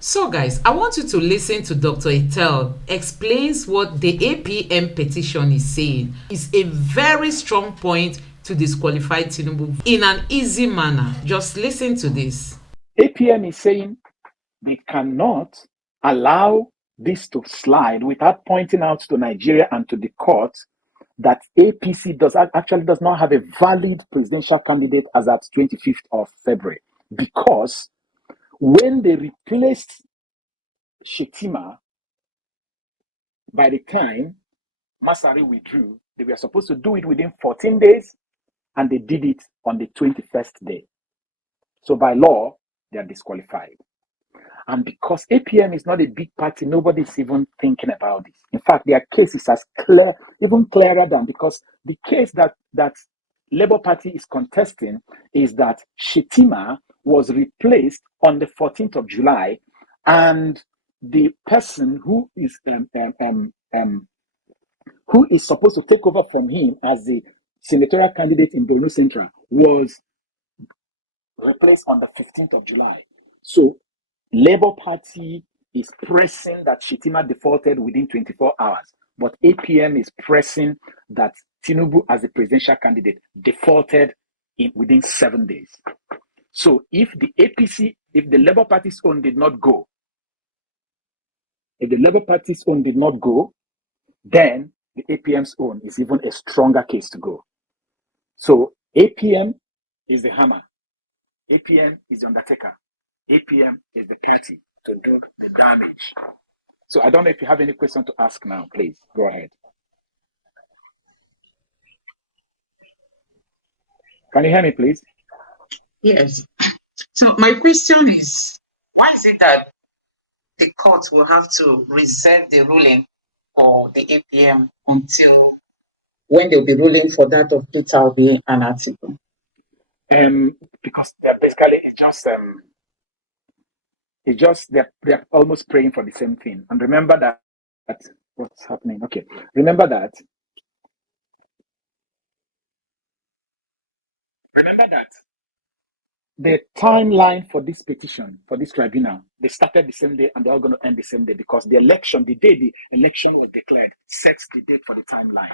So, guys, I want you to listen to Dr. Etel explains what the APM petition is saying. It's a very strong point to disqualify Tinubu in an easy manner. Just listen to this. APM is saying they cannot allow this to slide without pointing out to Nigeria and to the court that APC does not have a valid presidential candidate as at 25th of February, because when they replaced Shetima, by the time Masari withdrew, they were supposed to do it within 14 days, and they did it on the 21st day. So by law, they are disqualified. And because APM is not a big party, nobody's even thinking about this. In fact, their case is as clear, even clearer than, because the case that Labour Party is contesting is that Shetima was replaced on the 14th of July, and the person who is supposed to take over from him as the senatorial candidate in Borno Central was replaced on the 15th of July. So Labour Party is pressing that Shetima defaulted within 24 hours, but APM is pressing that Tinubu, as the presidential candidate, defaulted within 7 days. So if the Labour Party's own did not go, then the APM's own is even a stronger case to go. So APM is the hammer. APM is the undertaker. APM is the party to do the damage. So I don't know if you have any question to ask now. Please go ahead. Can you hear me, please? Yes. So my question is, why is it that the court will have to reserve the ruling for the APM until when they'll be ruling for that of Peter Obi and Atiku? Because basically it's just they're almost praying for the same thing. And remember that what's happening. Okay, remember that the timeline for this petition, for this tribunal, they started the same day and they're all going to end the same day, because the day the election was declared, sets the date for the timeline.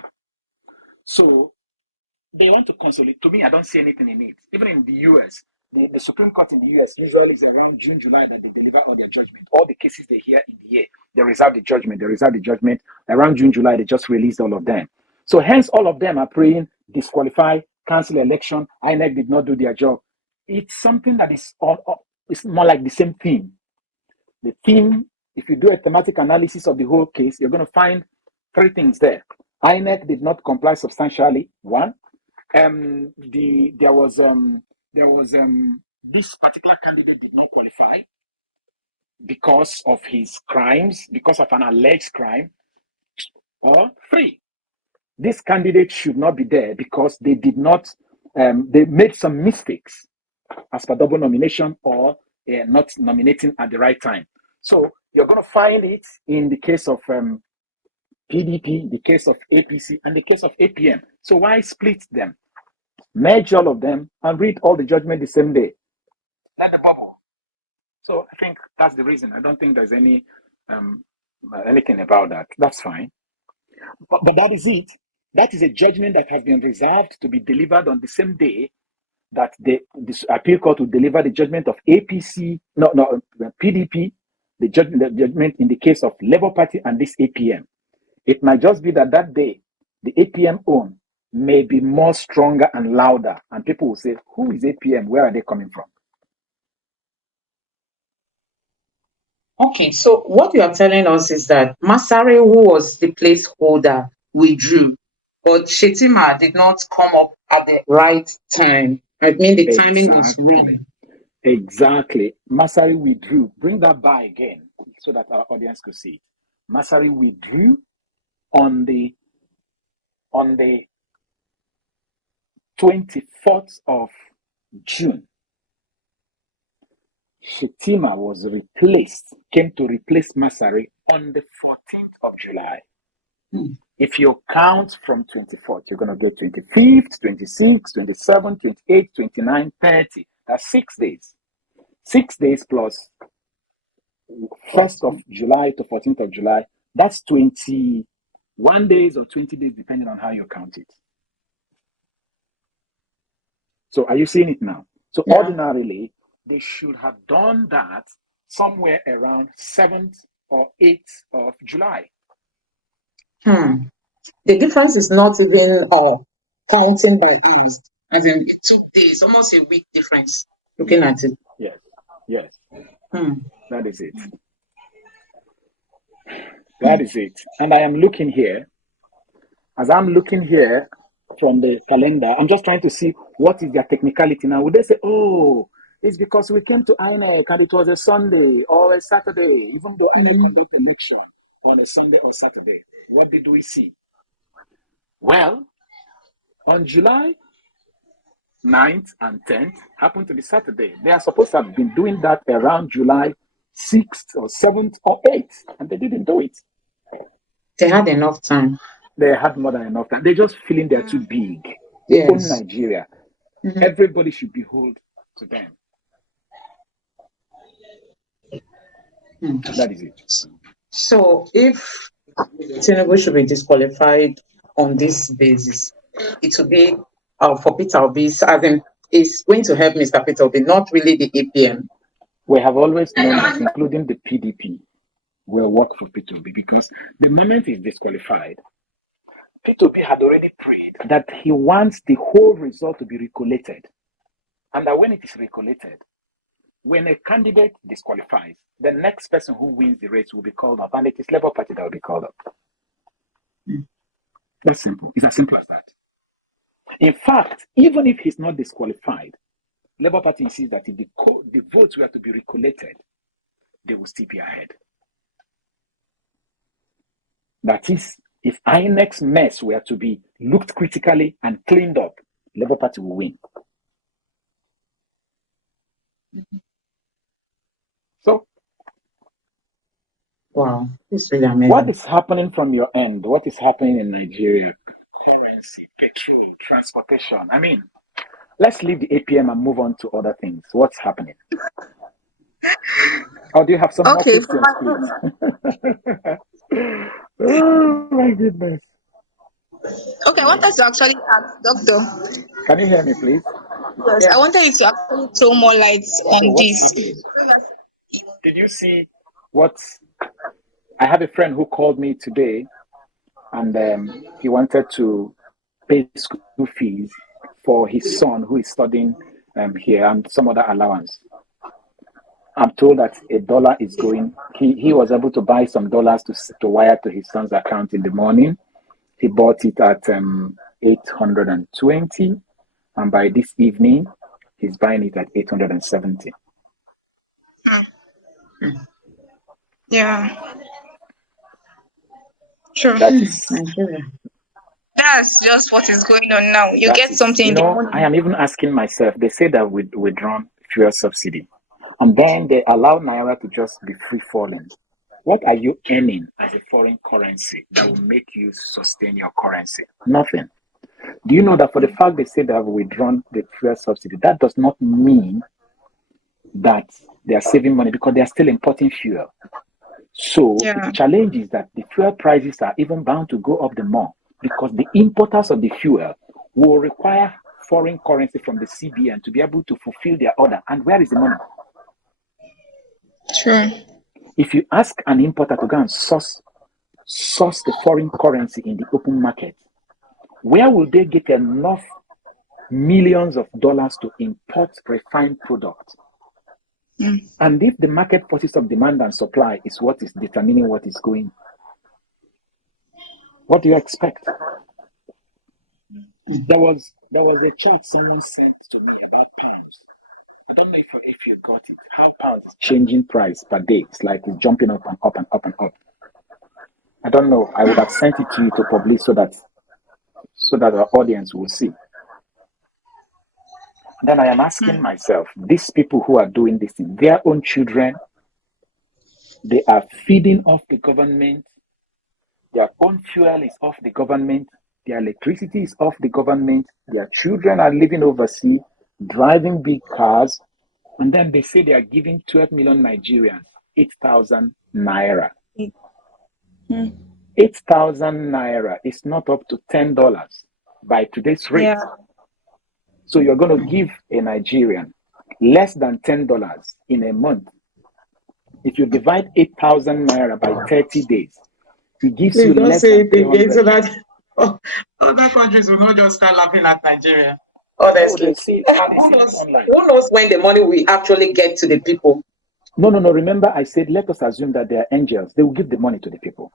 So they want to consolidate. To me, I don't see anything in it. Even in the US, the Supreme Court in the US usually is around June, July that they deliver all their judgment. All the cases they hear in the year, they reserve the judgment. Around June, July, they just released all of them. So hence, all of them are praying, disqualify, cancel election. INEC did not do their job. It's something that is it's more like the same theme. The theme, if you do a thematic analysis of the whole case, you're going to find three things there. INEC did not comply substantially. One, there was this particular candidate did not qualify because of his crimes, because of an alleged crime. Or three, this candidate should not be there because they did not, they made some mistakes as per double nomination, or not nominating at the right time. So you're going to find it in the case of PDP, the case of APC, and the case of APM. So why split them? Merge all of them and read all the judgment the same day. Let the bubble. So I think that's the reason. I don't think there's anything about that. That's fine. But that is it. That is a judgment that has been reserved to be delivered on the same day that this appeal court will deliver the judgment of PDP, the judgment in the case of Labour Party and this APM. It might just be that day, the APM own may be more stronger and louder, and people will say, who is APM? Where are they coming from? Okay, so what you are telling us is that Masari, who was the placeholder, withdrew, but Shetima did not come up at the right time. I mean, the timing was wrong. Exactly. Masari withdrew. Bring that by again so that our audience could see. Masari withdrew on the 24th of June. Shetima was came to replace Masari on the 14th of July. If you count from 24th, you're going to get 25th, 26th, 27th, 28th, 29th, 30. That's 6 days. 6 days plus 1st of July to 14th of July, that's 21 days or 20 days, depending on how you count it. So are you seeing it now? So ordinarily, they should have done that somewhere around 7th or 8th of July. The difference is not even counting by days. As in, it took days, almost a week difference, looking at it. Yes. That is it. That is it. And I am looking here. As I'm looking here from the calendar, I'm just trying to see what is their technicality. Now, would they say, oh, it's because we came to INEC and it was a Sunday or a Saturday, even though INEC conduct election on a Sunday or Saturday? What did we see? Well, on July 9th and 10th happened to be Saturday. They are supposed to have been doing that around July 6th or 7th or 8th, and they didn't do it. They had enough time. They had more than enough time. They're just feeling they're too big. Yes. In Nigeria, everybody should behold to them. That is it. So if Tinubu should be disqualified on this basis, it will be for Peter Obi, as in, it's going to help Mr. Peter Obi, not really the APM. We have always known that, including the PDP, will work for Peter Obi, because the moment he's disqualified, Peter Obi had already prayed that he wants the whole result to be recollated. And that when it is recollated, when a candidate disqualifies, the next person who wins the race will be called up, and it is Labour Party that will be called up. That's simple. It's as simple as that. In fact, even if he's not disqualified, Labour Party insists that if the votes were to be recollated, they will still be ahead. That is, if INEC's mess were to be looked critically and cleaned up, Labour Party will win. So, wow, it's really amazing. What is happening from your end? What is happening in Nigeria? Currency, petrol, transportation. I mean, let's leave the APM and move on to other things. What's happening? Or do you have some more questions, please? Oh my goodness. Okay, I wanted to actually ask Doctor. Can you hear me, please? Yes, I wanted you to actually throw more light on this. Did you see what? I have a friend who called me today, and he wanted to pay school fees for his son who is studying here and some other allowance. I'm told that $1 is going. He was able to buy some dollars to wire to his son's account in the morning. He bought it at 820, and by this evening, he's buying it at 870. Yeah. Sure. That is, That's just what is going on now. You get something in the morning. I am even asking myself, they say that we've withdrawn fuel subsidy, and then they allow Naira to just be free falling. What are you earning as a foreign currency that will make you sustain your currency? Nothing. Do you know that for the fact they say they have withdrawn the fuel subsidy, that does not mean that they are saving money, because they are still importing fuel. So the challenge is that the fuel prices are even bound to go up the more, because the importers of the fuel will require foreign currency from the CBN to be able to fulfill their order. And where is the money? True. If you ask an importer to go and source the foreign currency in the open market, where will they get enough millions of dollars to import refined products? And if the market forces of demand and supply is what is determining what is going, what do you expect? There was a chart someone sent to me about pounds. I don't know if you got it. How pounds is changing price per day. It's like it's jumping up and up and up and up. I don't know. I would have sent it to you to publish so that our audience will see. Then I am asking myself, these people who are doing this thing, their own children, they are feeding off the government. Their own fuel is off the government. Their electricity is off the government. Their children are living overseas, driving big cars. And then they say they are giving 12 million Nigerians 8,000 naira. Hmm. 8,000 naira is not up to $10 by today's rate. Yeah. So you're going to give a Nigerian less than $10 in a month. If you divide 8,000 naira by 30 days, it gives you don't less say than it again so 300. that other countries will not just start laughing at Nigeria. No, Honestly. they see this online. Who knows when the money will actually get to the people? No. Remember, I said, let us assume that they are angels. They will give the money to the people.